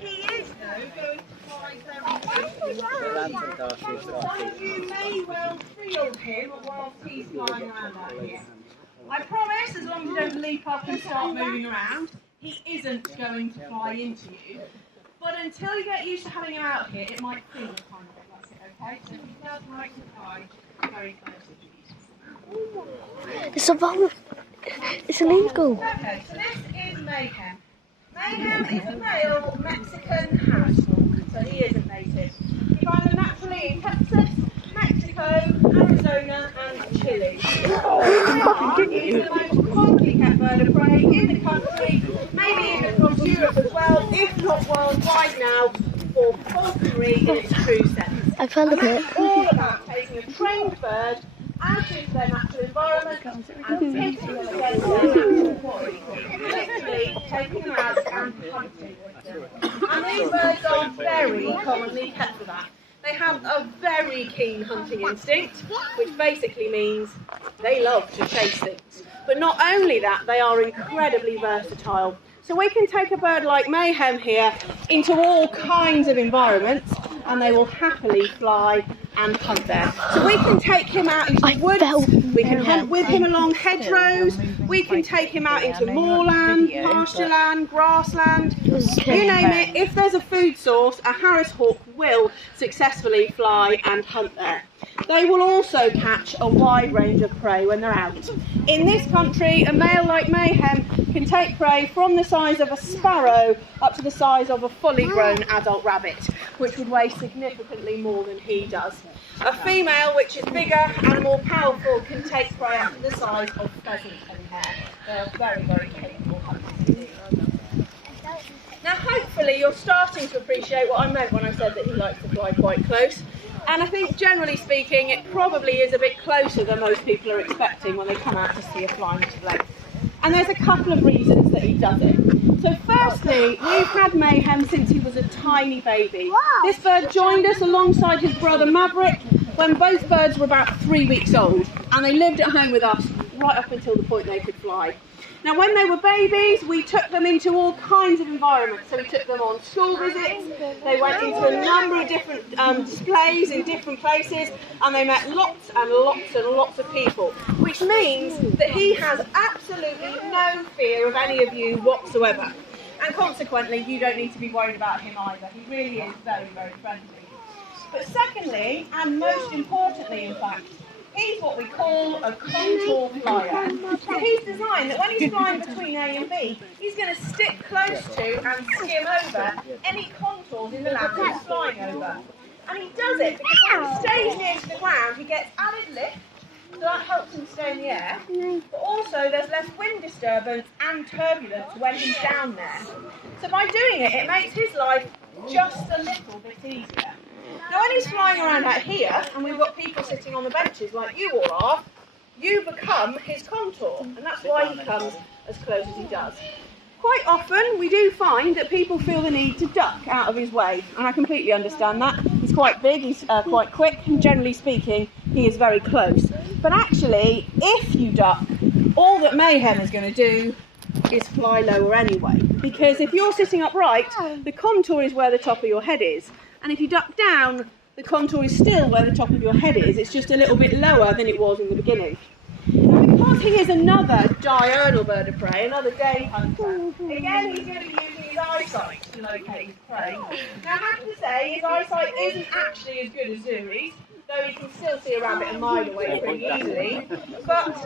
He is, though, going to fly very close. Some of you may well feel him whilst he's flying around out here. I promise, as long as you don't leap up and start moving around, he isn't going to fly into you. But until you get used to having him out here, it might feel kind of like it, okay? So he does like to fly very close to you. It's a bomb. It's illegal. Okay, so this is Mayhem. Mayhem is a male Mexican harris hawk, so he isn't native. You find them naturally in Texas, Mexico, Arizona, and Chile. He's the most commonly kept bird of prey in the country, maybe even across Europe as well, if not worldwide now, for falconry in its true sense. I've heard of it. It's all about taking a trained bird out into their natural environment and pitting them against their natural quarry. Literally taking them out and hunting with them. And these birds are very commonly kept for that. They have a very keen hunting instinct, which basically means they love to chase things. But not only that, they are incredibly versatile. So we can take a bird like Mayhem here into all kinds of environments, and they will happily fly and hunt there. So we can take him out into the woods, we can hunt with him along hedgerows, we can take him out into moorland, pastureland, grassland, you name it. If there's a food source, a harris hawk will successfully fly and hunt there. They will also catch a wide range of prey when they're out. In this country, a male like Mayhem can take prey from the size of a sparrow up to the size of a fully grown adult rabbit, which would weigh significantly more than he does. A female, which is bigger and more powerful, can take prey up to the size of pheasant and hare. They are very, very capable hunters indeed. Now, hopefully, you're starting to appreciate what I meant when I said that he likes to fly quite close. And I think, generally speaking, it probably is a bit closer than most people are expecting when they come out to see a flying display. And there's a couple of reasons that he does it. So firstly, we've had Mayhem since he was a tiny baby. This bird joined us alongside his brother Maverick when both birds were about 3 weeks old. And they lived at home with us right up until the point they could fly. Now, when they were babies, we took them into all kinds of environments. So we took them on school visits, they went into a number of different displays in different places, and they met lots and lots and lots of people, which means that he has absolutely no fear of any of you whatsoever. And consequently, you don't need to be worried about him either. He really is very, very friendly. But secondly, and most importantly in fact, he's what we call a contour flyer. So he's designed that when he's flying between A and B, he's going to stick close to and skim over any contours in the land that he's flying over. And he does it because when he stays near to the ground, he gets added lift, so that helps him stay in the air. But also there's less wind disturbance and turbulence when he's down there. So by doing it, it makes his life just a little bit easier. Now when he's flying around out here, and we've got people sitting on the benches like you all are, you become his contour, and that's why he comes as close as he does. Quite often we do find that people feel the need to duck out of his way, and I completely understand that. He's quite big, he's quite quick, and generally speaking he is very close. But actually, if you duck, all that Mayhem is going to do is fly lower anyway, because if you're sitting upright, the contour is where the top of your head is. And if you duck down, the contour is still where the top of your head is. It's just a little bit lower than it was in the beginning. Now, because he is another diurnal bird of prey, another day hunter, again he's going to be using his eyesight to locate his prey. Now I have to say, his eyesight isn't actually as good as Zuri's, though he can still see a rabbit a mile away pretty easily. But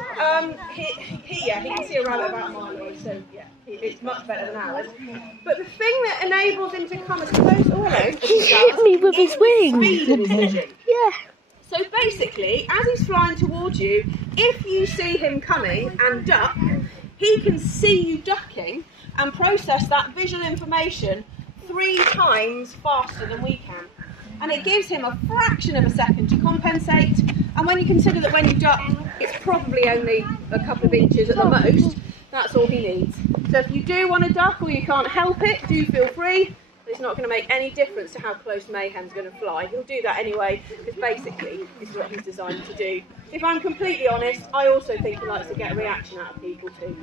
he can see a rabbit about a mile away, so yeah, it's much better than ours. But the thing that enables him to come as close, he hit me with his wings. Speed of his vision. Yeah. So basically, as he's flying towards you, if you see him coming and duck, he can see you ducking and process that visual information 3 times faster than we can. And it gives him a fraction of a second to compensate. And when you consider that when you duck, it's probably only a couple of inches at the most, that's all he needs. So if you do want to duck or you can't help it, do feel free. It's not going to make any difference to how close Mayhem's going to fly. He'll do that anyway, because basically this is what he's designed to do. If I'm completely honest, I also think he likes to get a reaction out of people too.